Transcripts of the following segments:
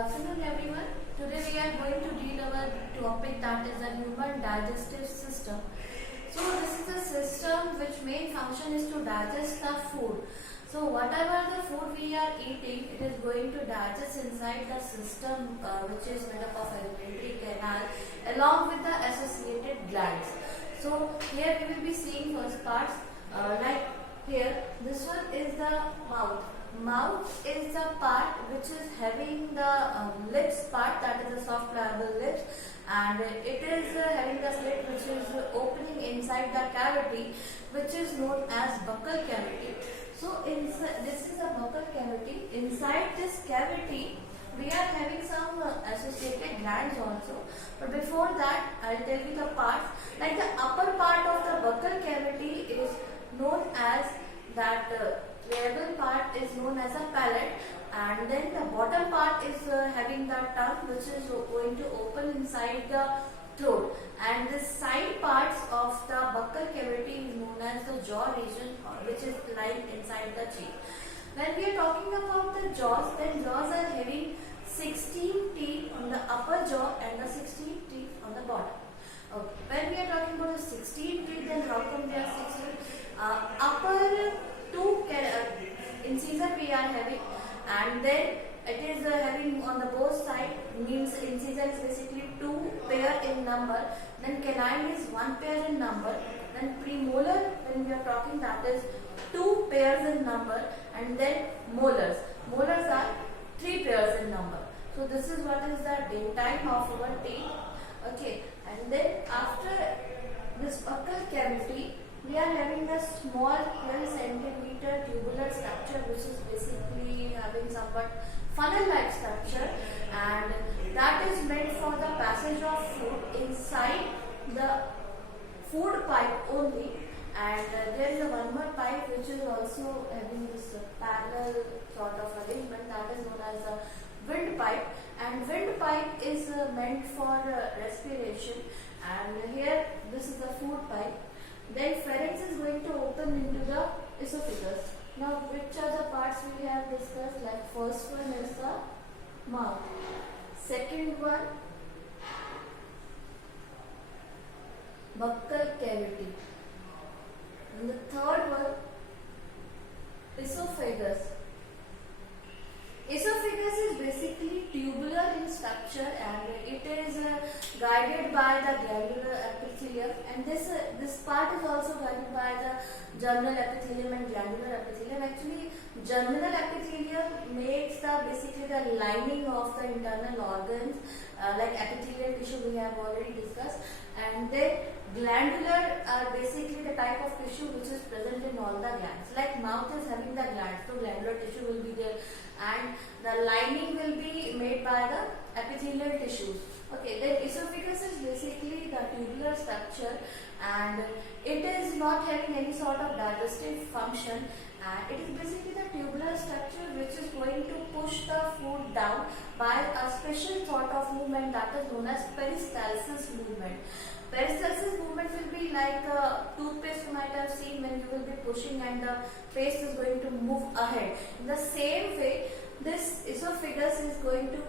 afternoon everyone. Today we are going to deal our topic that is the human digestive system. So this is the system which main function is to digest the food. So whatever the food we are eating, it is going to digest inside the system which is made up of alimentary canal along with the associated glands. So here we will be seeing first parts like here this one is the mouth. Mouth is the part which is having the lips part, that is the soft pliable lips, and it is having the slit which is opening inside the cavity which is known as buccal cavity. So this is a buccal cavity. Inside this cavity we are having some associated glands also, but before that I will tell you the parts. Like the upper part of the buccal cavity is known as that variable part is known as a palate, and then the bottom part is having the tongue which is going to open inside the throat, and the side parts of the buccal cavity is known as the jaw region, which is lying inside the cheek. When we are talking about the jaws, then jaws are having 16 teeth on the upper jaw and the 16 teeth on the bottom. Okay. When we are talking about the 16 teeth, then how come they are 16? Upper two incisor we are having, and then it is having on the both side, means incisor is basically 2 pair in number, then canine is 1 pair in number, then premolar when we are talking, that is 2 pairs in number, and then molars are 3 pairs in number. So this is what is the dentine of our teeth. Okay, and then after this buccal cavity we are having a small 12 centimeter tubular structure which is basically having somewhat funnel-like structure, and that is meant for the passage of food inside the food pipe only. And there is a one more pipe which is also having this parallel sort of arrangement, that is known as a windpipe, and windpipe is meant for respiration, and here this is the food pipe. Then pharynx is going to open into the esophagus. Now which are the parts we have discussed? Like first one is the mouth, second one buccal cavity, and the third one esophagus. Esophagus is basically tubular in structure, and it is guided by the glandular epithelium, and this part is also guided by the germinal epithelium and glandular epithelium. Actually, germinal epithelium makes basically the lining of the internal organs, like epithelial tissue we have already discussed, and then glandular are basically the type of tissue which is present in all the glands. Like mouth is having the glands, so glandular tissue will be there, and the lining will be made by the epithelial tissues. Okay, then esophagus is basically the tubular structure, and it is not having any sort of digestive function, and it is basically the tubular structure which is going to push the food down by a special sort of movement that is known as peristalsis movement. Peristalsis movement will be like a toothpaste you might have seen when you will be pushing and the paste is going to move ahead. In the same way, this esophagus is going to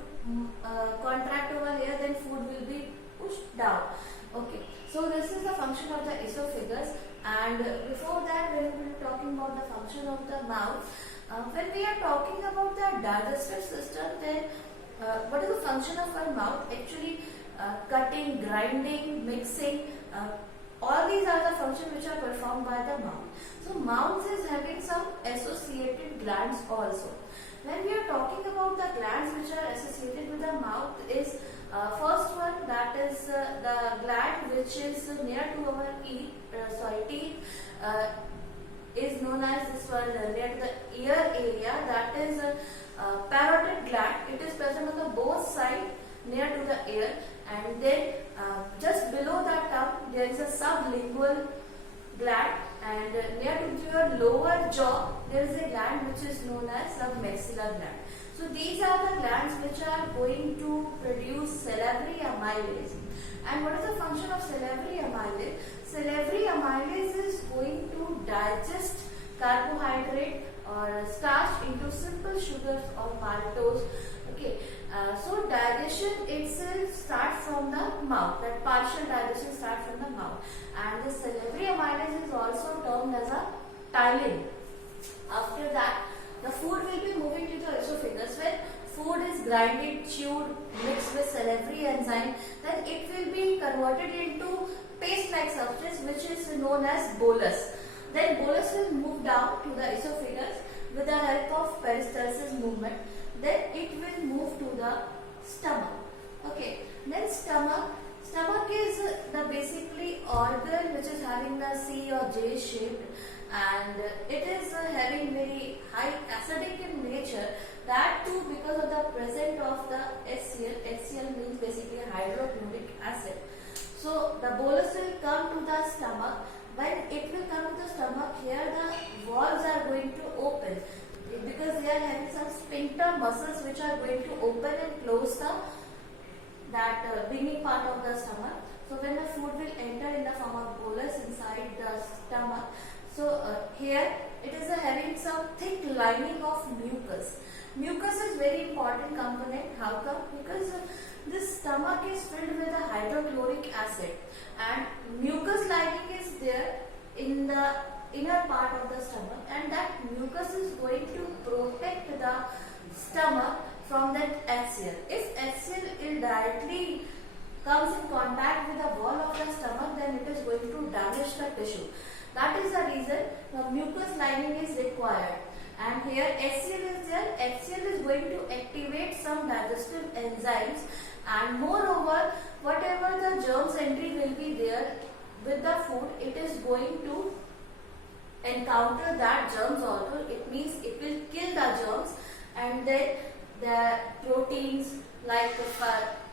contract over here, then food will be pushed down. Okay, so this is the function of the esophagus, and before that when we were talking about the function of the mouth, when we are talking about the digestive system, then what is the function of our mouth? Actually, cutting, grinding, mixing, all these are the functions which are performed by the mouth. So mouth is having some associated glands also. When we are talking about the glands which are associated with the mouth is first one, that is the gland which is near to our teeth, is known as this one near to the ear area, that is parotid gland. It is present on the both sides near to the ear, and then just below the tongue there is a sublingual gland, and near to your lower jaw there is a gland which is known as submaxillar gland. So these are the glands which are going to produce salivary amylase. And what is the function of salivary amylase? Salivary amylase is going to digest carbohydrate or starch into simple sugars or maltose. Okay, So digestion itself starts from the mouth. That partial digestion starts from the mouth, and the salivary amylase is also termed as a ptyalin. After that, the food will be moving to the esophagus. When food is grinded, chewed, mixed with salivary enzyme, then it will be converted into paste-like substance, which is known as bolus. Then bolus will move down to the esophagus with the help of peristalsis movement. Then it will move to the stomach. Okay. Then stomach is the basically organ which is having the C or J shape, and it is having very high acidic in nature. That too because of the presence of the HCl. HCl means basically hydrochloric acid. So the bolus will come to the stomach. When it will come to the stomach, here the valves are going to open because they are having some sphincter muscles which are going to open and close that beginning part of the stomach. So when the food will enter in the form of bolus inside the stomach, so here it is having some thick lining of mucus. Mucus is very important component. How come? Because this stomach is filled with a hydrochloric acid, and mucus lining is there in the inner part of the stomach, and that mucus is going to protect the stomach from that HCl. If HCl directly comes in contact with the wall of the stomach, then it is going to damage the tissue. That is the reason the mucus lining is required. And here HCl is there. HCl is going to activate some digestive enzymes, and moreover, whatever the germs entry will be there with the food, it is going to encounter that germs also. It means it will kill the germs, and then the proteins like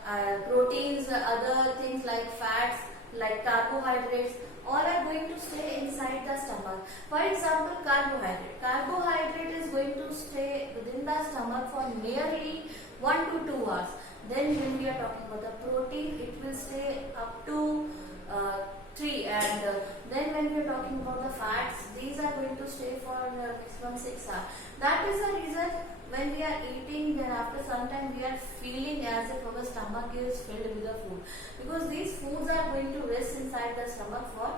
other things like fats, like carbohydrates, all are going to stay inside the stomach. For example, carbohydrate. Carbohydrate is going to stay within the stomach for nearly 1 to 2 hours. Then when we are talking about the protein, it will stay up to 3, and then when we are talking about the fats, these are going to stay for maximum 6 hours. That is the reason when we are eating, then after some time we are feeling as if our stomach is filled with the food, because these foods are going to rest inside the stomach for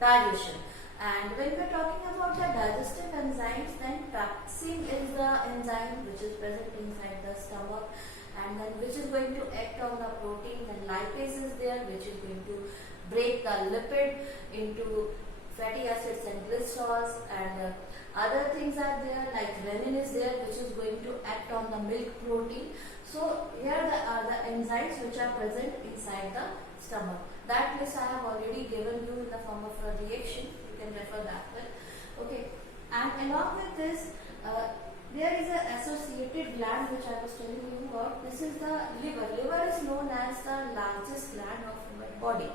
digestion. And when we are talking about the digestive enzymes, then trypsin is the enzyme which is present inside the stomach, and then which is going to act on the protein. And lipase is there, which is going to break the lipid into fatty acids and glycerols, and other things are there like renin is there, which is going to act on the milk protein. So here are the enzymes which are present inside the stomach. That list I have already given you in the form of a reaction. You can refer that with. Okay, and along with this, there is an associated gland which I was telling you about. This is the liver. Liver is known as the largest gland of human body.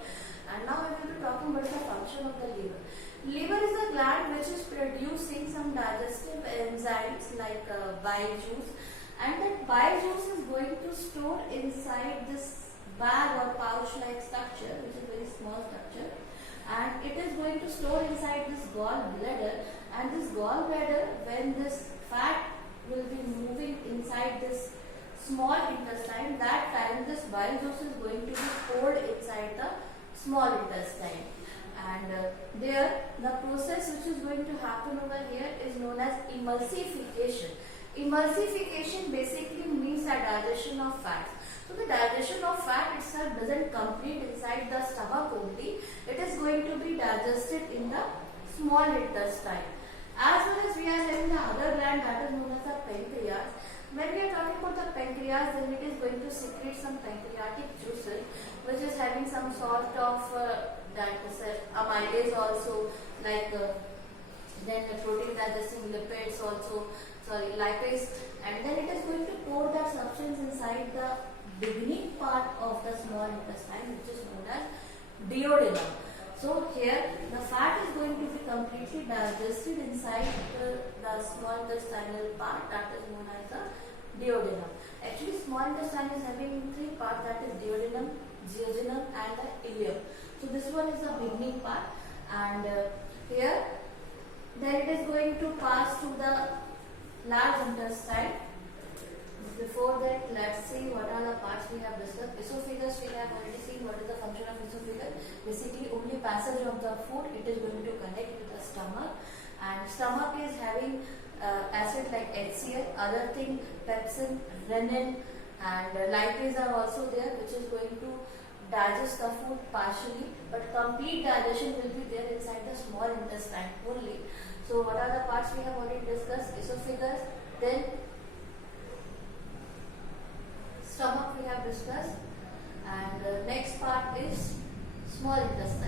And now I will be talking about the function of the liver. Liver is a gland which is producing some digestive enzymes like bile juice, and that bile juice is going to store inside this bag or pouch like structure, which is a very small structure, and it is going to store inside this gallbladder. And this gallbladder, when this fat will be moving inside this small intestine, that time this bile juice is going to be poured inside the small intestine. And there the process which is going to happen over here is known as emulsification. Emulsification basically means the digestion of fat. So the digestion of fat itself doesn't complete inside the stomach only. It is going to be digested in the small intestine. As well as we are having the other gland that is known as the pancreas. When we are talking about the pancreas, then it is going to secrete some pancreatic juices, which is having some sort of amylase also, like then the protein digesting lipids also, lipase, and then it is going to pour that substance inside the beginning part of the small intestine, which is known as duodenum. So here the fat is going to be completely digested inside the small intestinal part, that is known as the duodenum. Actually, small intestine is having 3 parts, that is duodenum, jejunum and the ileum. So this one is the beginning part, and here then it is going to pass to the large intestine. Before that, let's see esophagus. Basically only passage of the food, it is going to connect to the stomach, and stomach is having acid like HCl, other thing pepsin, renin, and lipase are also there, which is going to digest the food partially, but complete digestion will be there inside the small intestine only. So what are the parts we have already discussed? Esophagus, then stomach we have discussed, and the next part is small intestine.